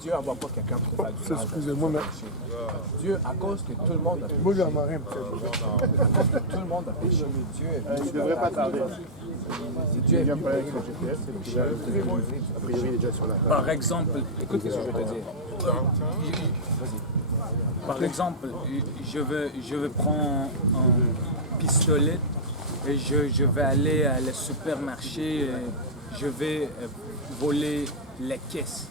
Dieu n'envoie pas quelqu'un pour faire du mal. Excusez-moi, mais... Dieu, à cause que tout le monde a péché. Moi, j'en aurais un À cause que tout le monde a péché, Dieu est venu. Il ne devrait pas tarder. Si Dieu est venu payer le GPS, péché, a priori, il est déjà sur la table. Par exemple, écoute ce que je veux te dire. par exemple, je vais prendre un pistolet et je vais aller à le supermarché, je vais voler les caisses.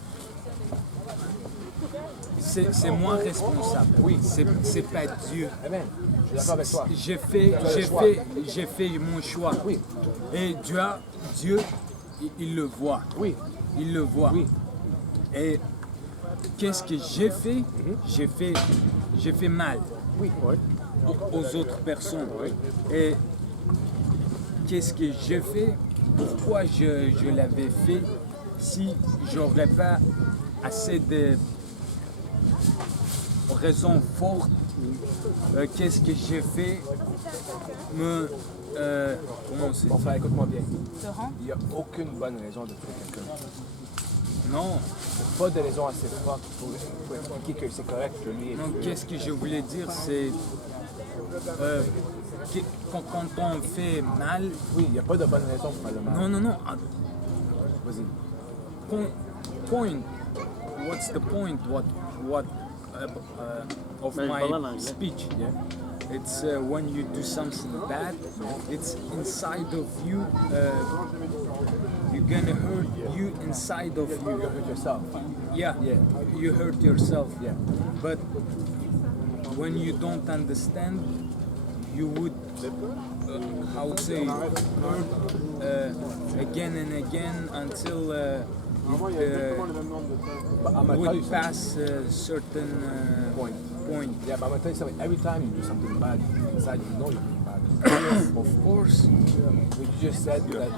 C'est moi responsable. Oui, c'est pas Dieu. Amen. Je suis d'accord avec toi. J'ai fait mon choix. Oui. Et Dieu, il le voit. Oui. Il le voit. Oui. Et qu'est-ce que j'ai fait? J'ai fait mal Oui. aux autres personnes. Et qu'est-ce que j'ai fait? Pourquoi je l'avais fait si j'aurais pas assez de raisons fortes? Qu'est-ce que j'ai fait? Comment c'est? Bon frère, écoute-moi bien. Il n'y a aucune bonne raison de tuer quelqu'un. Non. Pas de raison assez forte pour expliquer que c'est correct que lui est Donc, tué. qu'est-ce que je voulais dire, c'est quand on fait mal. Oui, il n'y a pas de bonne raison pour faire le mal. Non. Vas-y. Point. What's the point? What of my speech? Yeah. It's when you do something bad, it's inside of you. You're gonna hurt you inside of you. You hurt yourself. Yeah. You hurt yourself. Yeah. But when you don't understand, you would, how to say, hurt again and again until it would pass a certain point. Yeah, but I'm going to tell you something. Every time you do something bad, inside you know you're doing bad. Of course. But you just said that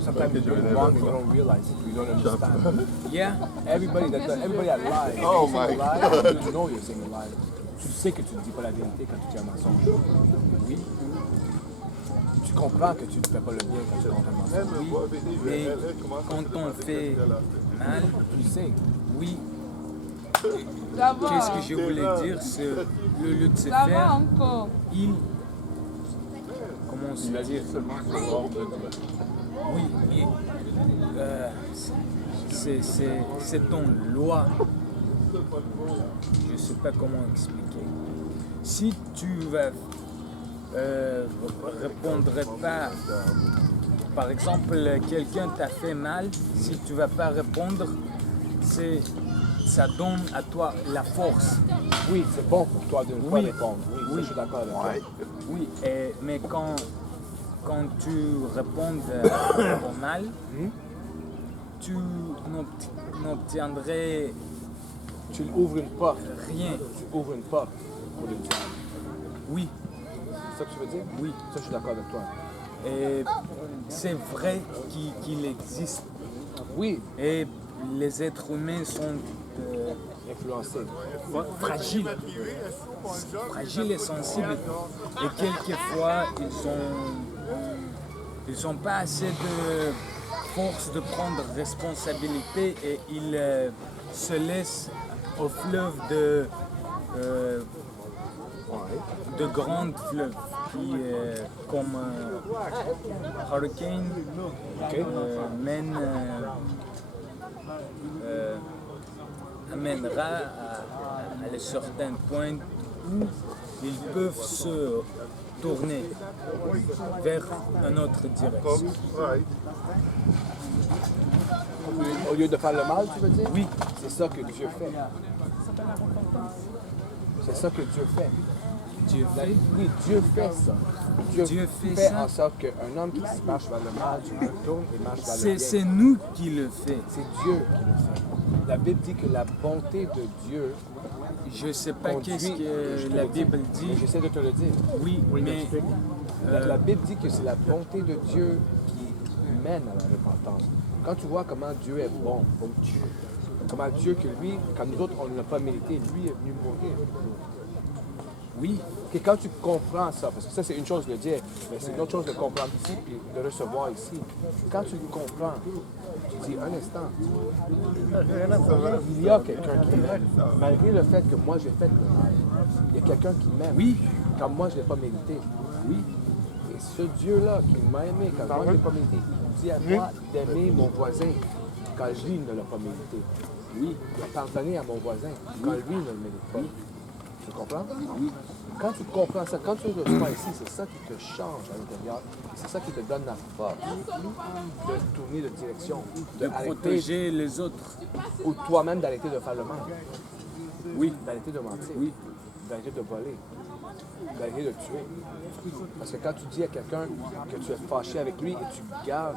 sometimes you do it wrong and you don't realize it. You don't understand. Yeah. Everybody that lies, Oh you my lie, you know you're saying a lie. Tu sais que tu ne dis pas la vérité quand tu dis un mensonge. Oui. Tu comprends que tu ne fais pas le bien quand tu comptes un mensonge. Oui. Mais quand on fait mal, Tu le sais. oui. Qu'est-ce que je voulais dire, c'est le Lucifer, il... Comment on se dire? Oui, c'est ton loi. Je ne sais pas comment expliquer. Si tu vas répondre pas, par exemple, quelqu'un t'a fait mal, si tu ne vas pas répondre, ça donne à toi la force. Oui, c'est bon pour toi de ne pas répondre. Oui, ça, je suis d'accord avec toi. Oui, mais quand tu réponds au mal, tu n'obtiendrais Tu ouvres une porte. rien. Tu ouvres une porte pour le diable. Oui, C'est ça que tu veux dire? oui. Ça, je suis d'accord avec toi. Et c'est vrai qu'il existe. Oui, Et les êtres humains sont influencé. fragiles et sensibles. Et quelquefois, ils n'ont pas assez de force de prendre responsabilité et ils se laissent au fleuve de grands fleuves qui, comme Hurricane, mènent amènera à un certain point où ils peuvent se tourner vers une autre direction. Au lieu de faire le mal, tu veux dire? Oui. C'est ça que Dieu fait. C'est ça que Dieu fait. Dieu fait. Oui, Dieu fait ça. Dieu fait fait ça. en sorte qu'un homme qui marche vers le mal, tu le tournes et marche vers le bien. C'est nous qui le fait. C'est Dieu qui le fait. La Bible dit que la bonté de Dieu Je ne sais pas conduit- qu'est-ce je que te la le dis, Bible mais dit. j'essaie de te le dire. Oui, mais La Bible dit que c'est la bonté de Dieu qui mène à la repentance. Quand tu vois comment Dieu est bon, comment Dieu que lui, quand nous autres on ne l'a pas mérité, lui est venu mourir. oui, Et quand tu comprends ça, parce que ça c'est une chose de dire, mais c'est une autre chose de comprendre ici et de recevoir ici. Quand tu comprends tu dis, un instant, il y a quelqu'un qui m'aime. Malgré le fait que moi j'ai fait le mal, il y a quelqu'un qui m'aime. Oui. Quand moi je ne l'ai pas mérité. Oui. Et ce Dieu-là qui m'a aimé, quand moi je ne l'ai pas mérité, il dit à moi d'aimer mon voisin quand lui ne l'a pas mérité. Oui. Il a pardonné à mon voisin quand lui ne le mérite pas. Tu comprends? Oui. Quand tu comprends ça, quand tu le reçois ici, c'est ça qui te change à l'intérieur. C'est ça qui te donne la force de tourner de direction, De protéger les autres. ou toi-même d'arrêter de faire le mal, Oui. d'arrêter de mentir, Oui. d'arrêter de voler, d'arrêter de tuer. Parce que quand tu dis à quelqu'un que tu es fâché avec lui et tu gardes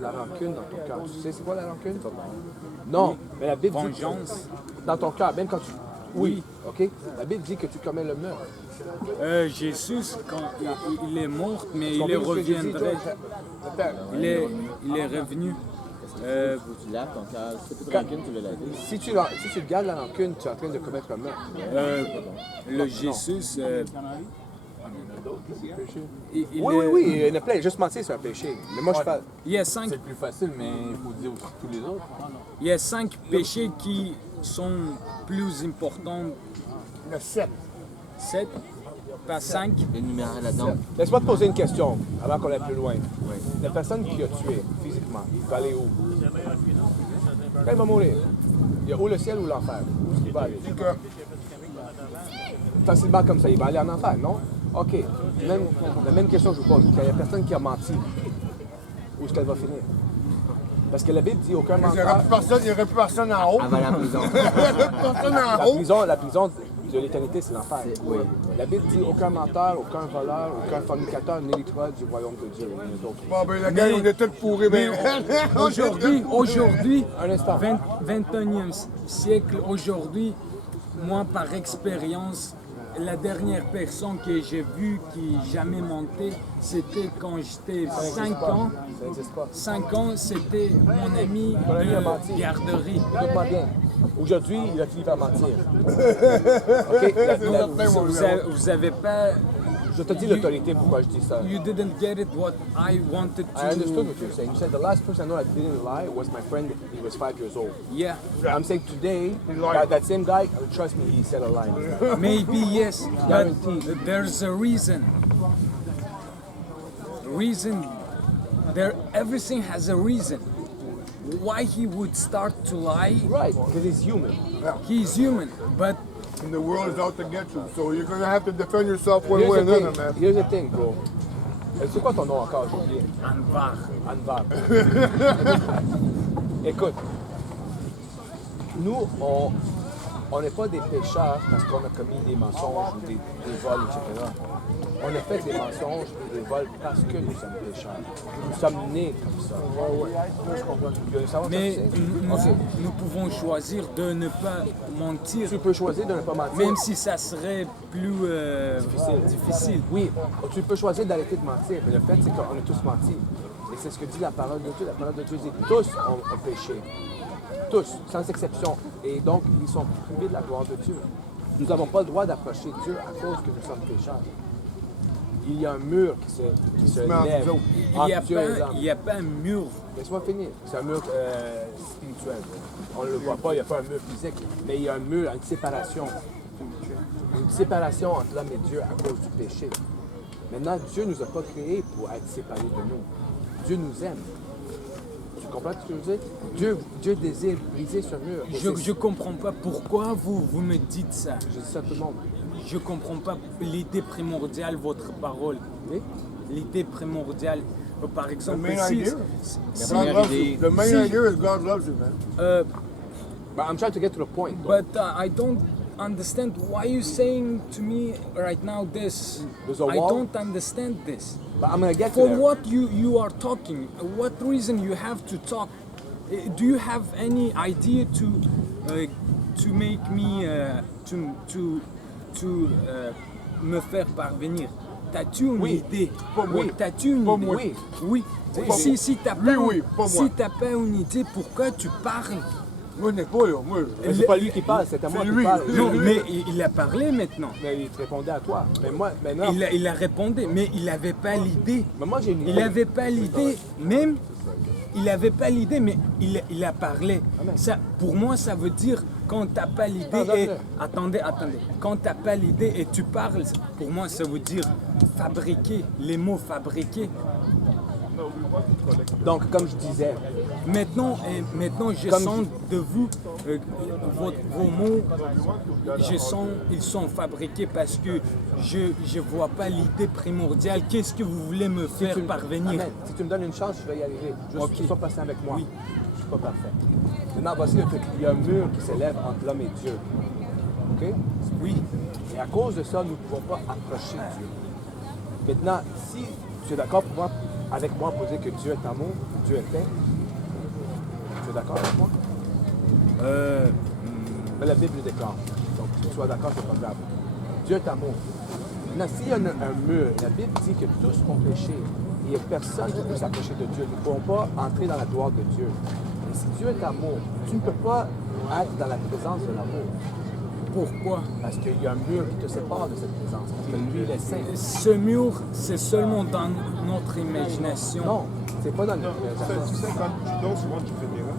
la rancune dans ton cœur, tu sais c'est quoi la rancune? Non, mais la Bible dit Vengeance. dans ton cœur, même quand tu... Oui. OK? La Bible dit que tu commets le meurtre. Jésus, quand il est mort, mais il Combien de fois Jésus reviendrait. dit, Il est revenu. Faut que tu laves ton cœur. Si tu as rancune, tu veux laver. si tu gardes la rancune, tu es en train de commettre un meurtre. Le Jésus, il Oui, il y en a plein. Juste mentir, c'est un péché. Mais moi, je parle... Il y a cinq, C'est plus facile, mais il faut dire aussi tous les autres. il y a 5 péchés qui sont plus importants. Le 7. 7, pas 5. Énumérer là-dedans. Laisse-moi te poser une question avant qu'on aille plus loin. La personne qui a tué physiquement, il va aller où? Quand il va mourir, il y a ou le ciel ou l'enfer? Où est-ce qu'il va aller? Facilement comme ça, il va aller en enfer, non? OK. La même question que je vous pose. Quand il y a personne qui a menti, où est-ce qu'elle va finir? Parce que la Bible dit aucun Il n'y menteur. aurait plus personne en haut. Avant la prison. Il n'y aurait plus personne en haut. La prison de l'éternité, c'est l'enfer. Oui. La Bible dit aucun menteur, aucun voleur, aucun fornicateur n'héritera du royaume de Dieu. Il y en a d'autres. Bon, ben, la gang, on est tous pourris, ben. Aujourd'hui, Un instant. 21e siècle, aujourd'hui, moi par expérience, la dernière personne que j'ai vue qui jamais mentait, c'était quand j'étais 5 ans. Ça n'existe pas. 5 ans, c'était mon ami ami a menti. de garderie. Écoute pas bien. Aujourd'hui, il a fini par mentir. OK? Vous avez pas... Je te dis l'autorité pourquoi je dis ça. You didn't get it what I wanted to... I understood what you're saying. You said the last person I know that didn't lie was my friend. He was 5 years old. Yeah, I'm saying today, that same guy, trust me, he said a lie. maybe yes, but Guaranteed. there's a reason. Everything has a reason. Why he would start to lie? Right, because he's human. He's human, but And the world is out to get you. So you're going to have to defend yourself one way or another, man. Here's the thing, bro. C'est quoi ton nom encore, j'ai oublié? Anvar. Anvar. Écoute, nous, on n'est pas des pécheurs parce qu'on a commis des mensonges ou des vols, etc. On a fait des mensonges et des vols parce que nous sommes pécheurs. Nous sommes nés comme ça. Tu veux savoir Mais ce que c'est? Ok. nous pouvons choisir de ne pas mentir, Tu peux choisir de ne pas mentir. même si ça serait plus difficile. Oui, tu peux choisir d'arrêter de mentir, mais le fait, c'est qu'on a tous menti. Et c'est ce que dit la parole de Dieu. La parole de Dieu dit tous ont péché. Tous, sans exception. Et donc, ils sont privés de la gloire de Dieu. Nous n'avons pas le droit d'approcher Dieu à cause que nous sommes pécheurs. Il y a un mur qui se lève entre Dieu et les hommes. Il n'y a pas un mur. Laisse-moi finir. C'est un mur spirituel. On ne le voit pas, il n'y a pas un mur physique, mais il y a un mur, une séparation. Une séparation entre l'homme et Dieu à cause du péché. Maintenant, Dieu ne nous a pas créés pour être séparés de nous. Dieu nous aime. Tu comprends ce que je veux dire? Dieu désire briser ce mur. Et Je ne comprends pas pourquoi vous me dites ça. Je dis ça à tout le monde. Je ne comprends pas l'idée primordiale, votre parole. Oui? L'idée primordiale. Par The exemple, main si, idea? si- God loves you. The main Si- idea is God loves you, man. But I'm trying to get to the point. but I don't understand why you saying to me right now this. There's a I wall? don't understand this. But I'm going to get to For there. what you are talking, what reason you have to talk? Do you have any idea to make me me faire parvenir? T'as-tu une Oui. idée? Pas moi. T'as-tu une Pas idée? moi. Oui. Oui. Pas Si t'as Lui, pas, oui, pas moi. si t'as pas une idée, pourquoi tu parles? Moi, je n'ai pas, là. Moi, Mais c'est pas lui qui parle, c'est à moi C'est qui lui. parle. Non, mais il a parlé maintenant. Mais il te répondait à toi. Mais moi, maintenant. Il a répondu, mais il n'avait pas l'idée. Mais moi, j'ai une idée. Il n'avait pas l'idée, même il n'avait pas l'idée, mais il a parlé. Ça, pour moi, ça veut dire quand tu n'as pas l'idée et... Attendez. Quand tu n'as pas l'idée et tu parles, pour moi, ça veut dire fabriquer, les mots fabriqués. Donc, comme je disais, Maintenant, je sens de vous, vos mots, je sens ils sont fabriqués parce que je ne vois pas l'idée primordiale. Qu'est-ce que vous voulez me faire parvenir? Amen. Si tu me donnes une chance, je vais y arriver. Juste Ok. sois patient avec moi. Oui. Je ne suis pas parfait. Maintenant, voici le truc. Il y a un mur qui s'élève entre l'homme et Dieu. OK? Oui. Et à cause de ça, nous ne pouvons pas approcher Dieu. Maintenant, si tu es d'accord avec moi pour dire que Dieu est amour, Dieu est paix, tu es d'accord avec moi? Mais la Bible le déclare. Donc, que tu sois d'accord, c'est pas grave. Dieu est amour. Maintenant, s'il y a un mur, la Bible dit que tous ont péché. Il n'y a personne qui peut s'approcher de Dieu. Nous ne pouvons pas entrer dans la gloire de Dieu. Et si Dieu est amour, tu ne peux pas être dans la présence de l'amour. Pourquoi? Parce qu'il y a un mur qui te sépare de cette présence. Parce que lui, il est saint. Ce mur, c'est seulement dans notre imagination. Non, c'est pas dans notre Tu sais, quand tu dors, souvent tu fais des rêves.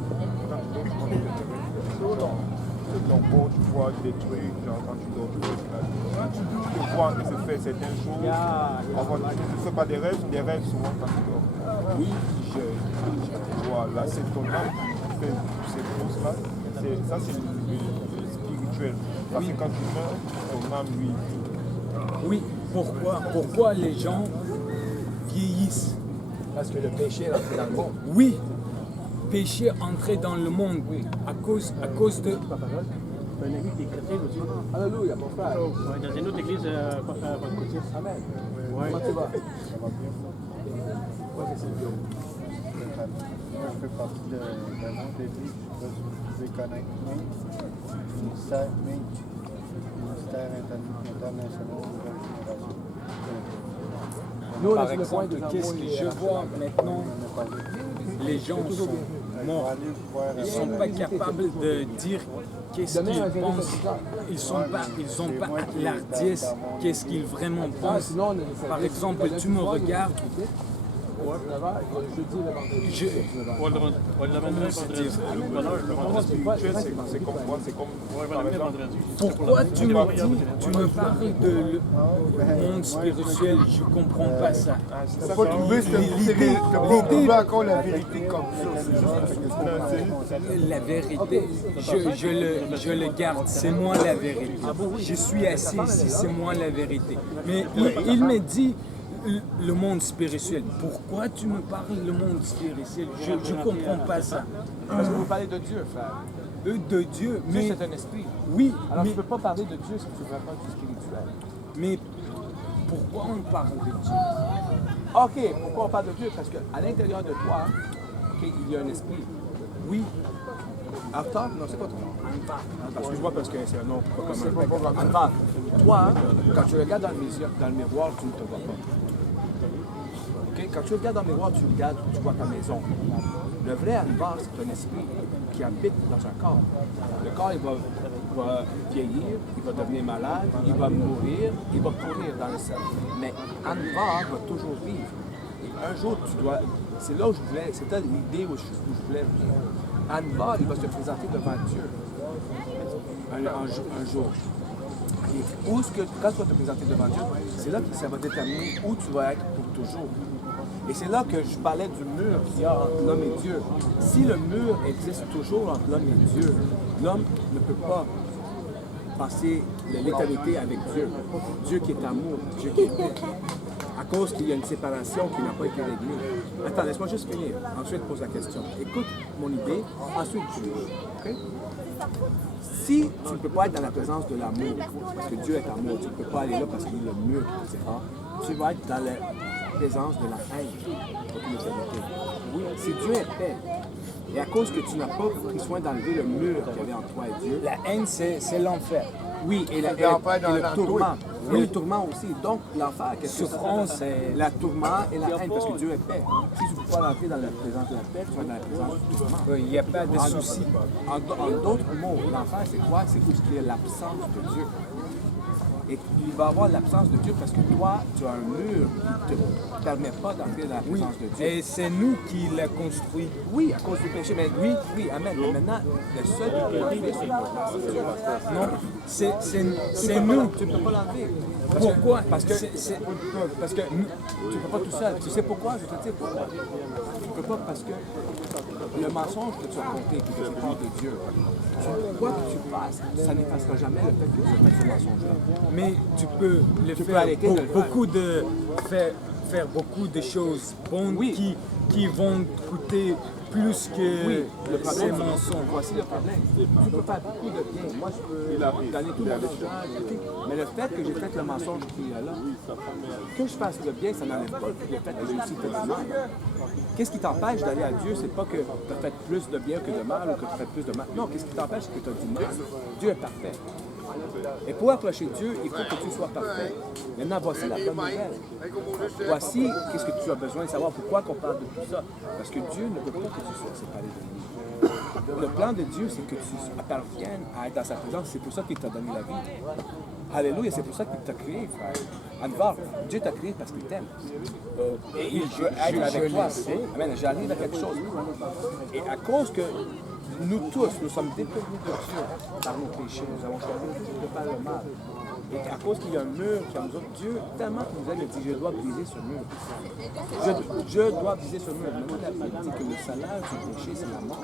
Quand tu dors, souvent tu fais des rêves. C'est ton corps, tu vois des trucs, genre quand tu dors, tu vois que c'est fait certaines choses. Tu ne fais pas des rêves souvent quand tu dors. Oui, je vois là, c'est ton âme qui fait ces choses-là. Ça, c'est le spirituel. Parce que quand tu meurs, ton âme, lui, Oui, pourquoi les gens vieillissent? Parce que le péché est entré dans le monde. Oui, péché entré dans le monde à cause de... Un ami qui est chrétien aussi. Alléluia, mon frère. Ouais, dans une autre église, pentecôtiste. Amen. Ouais. Comment tu vas? Je fais partie d'un autre église, je sais pas si vous pouvez connaître, ministère international de nouvelle génération. Nous, on Par est sur le point exemple, de qu'est-ce que je vois maintenant? Les gens sont morts. Ils ne sont pas capables de dire qu'est-ce qu'ils pensent. Ils n'ont pas l'ardiesse, qu'est-ce qu'ils vraiment pensent. Par exemple, tu me regardes, je, On l'amènerait vendredi. Le vendredi spirituel, c'est comme quoi? C'est comme. Ouais, on va l'amener vendredi. pourquoi tu me parles de monde spirituel? Je ne comprends pas ça. tu n'as pas trouvé encore la vérité comme ça. C'est juste La vérité, je le garde, c'est moi la vérité. Je suis assis ici, c'est moi la vérité. Mais il me dit le monde spirituel. Pourquoi tu me parles le monde spirituel? Je ne comprends pas ça. Parce que vous parlez de Dieu, frère. De Dieu, Dieu, mais c'est un esprit. oui, Alors, mais, tu ne peux pas parler de Dieu si tu ne veux pas du spirituel. mais pourquoi on parle de Dieu? OK, pourquoi on parle de Dieu? Parce qu'à l'intérieur de toi, OK, il y a un esprit. Oui, Arthur? Non, c'est pas ton nom. excuse-moi parce que c'est un nom pas commun. Anvar, toi, quand tu regardes dans le miroir, tu ne te vois pas. OK? Quand tu regardes dans le miroir, tu regardes, tu vois ta maison. Le vrai Anvar, c'est un esprit qui habite dans un corps. Le corps, il va vieillir, il va devenir malade, il va mourir, il va courir dans le ciel. Mais Anvar va toujours vivre. Et un jour, tu dois... C'est là où je voulais... C'était l'idée où je voulais venir. Anvar, il va se présenter devant Dieu un jour. Et où est-ce que, quand tu vas te présenter devant Dieu, c'est là que ça va déterminer où tu vas être pour toujours. Et c'est là que je parlais du mur qu'il y a entre l'homme et Dieu. Si le mur existe toujours entre l'homme et Dieu, l'homme ne peut pas passer l'éternité avec Dieu. Dieu qui est amour, Dieu qui est paix. À cause qu'il y a une séparation qui n'a pas été réglée. Attends, laisse-moi juste finir. Ensuite, pose la question. Écoute mon idée, ensuite juge. OK? Si tu ne peux pas être dans la présence de l'amour, parce que Dieu est amour, tu ne peux pas aller là parce qu'il est le mur qui te sépare, tu vas être dans la présence de la haine pour une éternité. Oui, si Dieu est paix, et à cause que tu n'as pas pris soin d'enlever le mur qu'il y avait entre toi et Dieu, la haine, c'est l'enfer. Oui, et, Ça dérange pas dans le l'entour. tourment. Oui, le tourment aussi. Donc, l'enfer, qu'est-ce que ça Souffrance fait? et- La tourment et la haine, parce que Dieu est paix. Si tu ne peux pas rentrer dans la présence de la paix, tu vas dans la présence du tourment. Il n'y a pas de souci. En d'autres mots, l'enfer, c'est quoi? C'est tout ce qui est l'absence de Dieu. Et il va y avoir l'absence de Dieu parce que toi, tu as un mur qui ne te permet pas d'entrer dans la Oui, présence de Dieu. et c'est nous qui l'a construit. Oui, à cause du péché, mais oui, amen. Mais maintenant, le seul qui peut enlever ce mur-là, c'est Dieu. Non, c'est nous. Tu ne peux pas l'enlever. Pourquoi? Parce que C'est- tu ne peux pas tout seul. Tu sais pourquoi? Je vais te dire pourquoi. Tu ne peux pas parce que le mensonge que tu as compté et que tu parles de Dieu, quoi que tu fasses, ça n'effacera jamais le fait que tu as fait ce mensonge-là. mais tu peux le peux faire. arrêter de le faire. Beaucoup de faire beaucoup de choses bonnes Oui. qui vont coûter plus que Oui, le ces problème, mensonges. voici le problème. Tu peux faire beaucoup de bien. Moi, je peux gagner tout mon argent. Mais le fait que j'ai fait le mensonge qui est là, que je fasse le bien, ça n'enlève pas le fait que j'ai aussi fait du mal. Qu'est-ce qui t'empêche d'aller à Dieu? C'est pas que tu as fait plus de bien que de mal ou que tu as fait plus de mal. Non, qu'est-ce qui t'empêche? C'est que tu as du mal. Dieu est parfait. Et pour approcher Dieu, il faut que tu sois parfait. Maintenant, voici la bonne nouvelle. Voici qu'est-ce que tu as besoin de savoir. Pourquoi qu'on parle de tout ça? Parce que Dieu ne veut pas que tu sois séparé de lui. Le plan de Dieu, c'est que tu appartiennes à être dans sa présence. C'est pour ça qu'il t'a donné la vie. Alléluia, c'est pour ça qu'il t'a créé, frère. Anvar, Dieu t'a créé parce qu'il t'aime. Et il veut être avec toi. Amen. J'arrive à quelque chose. Et à cause que nous tous, nous sommes dépourvus de Dieu par nos péchés. Nous avons choisi de faire le mal. Et à cause qu'il y a un mur qui a nous autres, Dieu, tellement qu'il nous aime, il dit, je dois briser ce mur. Je dois briser ce mur. Maintenant, la Bible dit que le salaire du péché, c'est la mort.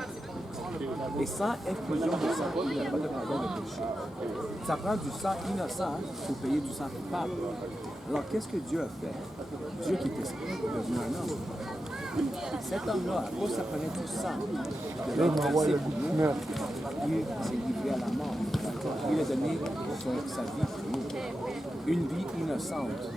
Et sans effusion de sang, il n'y a pas de pardon de péché. Ça prend du sang innocent pour payer du sang coupable. Alors, qu'est-ce que Dieu a fait? Dieu qui est esprit est devenu un homme. Cet homme-là, à cause ça prenait du sang, de l'homme versé pour nous, il s'est livré à la mort. Il a donné sa vie pour nous. Une vie innocente,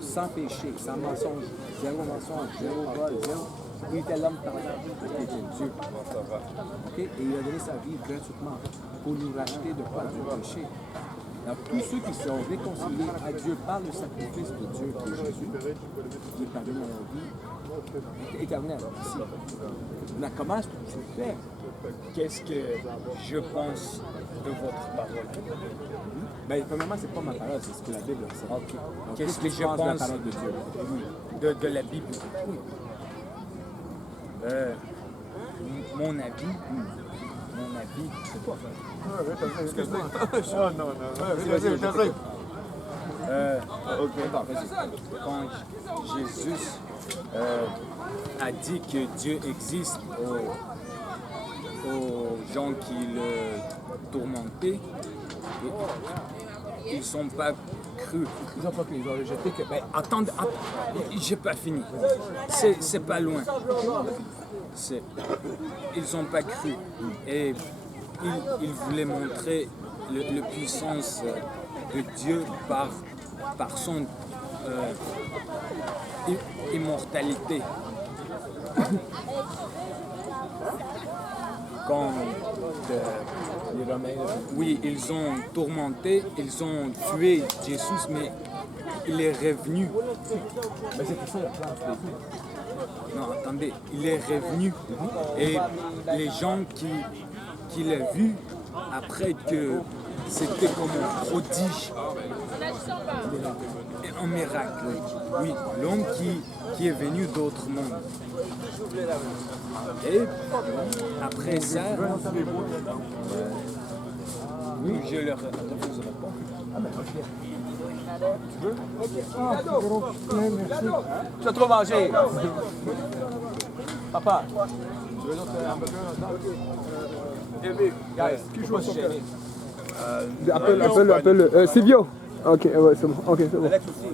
sans péché, sans mensonge, zéro mensonge, zéro vol, zéro. Il était l'homme parfait, il était Dieu. OK? Et il a donné sa vie gratuitement pour nous racheter de quoi? Du péché. Alors, tous ceux qui sont réconciliés à Dieu par le sacrifice de Dieu qui est Jésus, qui est parvenu à la vie éternelle ici. Mais comment est-ce que tu fais? Qu'est-ce que je pense de votre parole? Bien, premièrement, c'est pas ma parole, c'est ce que la Bible enseigne. Ok. Donc, Qu'est-ce que tu je penses de la pense parole de Dieu? de la Bible? Oui. Mon avis, c'est quoi? Excuse-moi. Oh non, non. Vas-y. Quand Jésus a dit que Dieu existe aux gens qui le tourmentaient, ils ne sont pas cru. Ils ont pas cru, ils ont rejeté que. Ben, Attendez, j'ai pas fini. C'est pas loin. Ils n'ont pas cru. Et ils voulaient montrer la puissance de Dieu par son immortalité. Quand les Romains, oui, ils ont tourmenté, ils ont tué Jésus, mais il est revenu. ben, c'est pour ça le plan du début. Non, attendez, il est revenu. Et les gens qui l'ont vu, après que c'était comme un prodige, un miracle. Oui, l'homme qui est venu d'autres mondes. Et après ça, oui, je leur refuse répondre. Ah, ben, ok. Tu veux? Ah, c'est gros. Merci. Tu as trop mangé. Papa, tu veux un autre hamburger? Guys, qui joue se gêner. Appelle-le. Silvio. Ok, ouais, c'est bon. Ok, c'est bon. Alex aussi.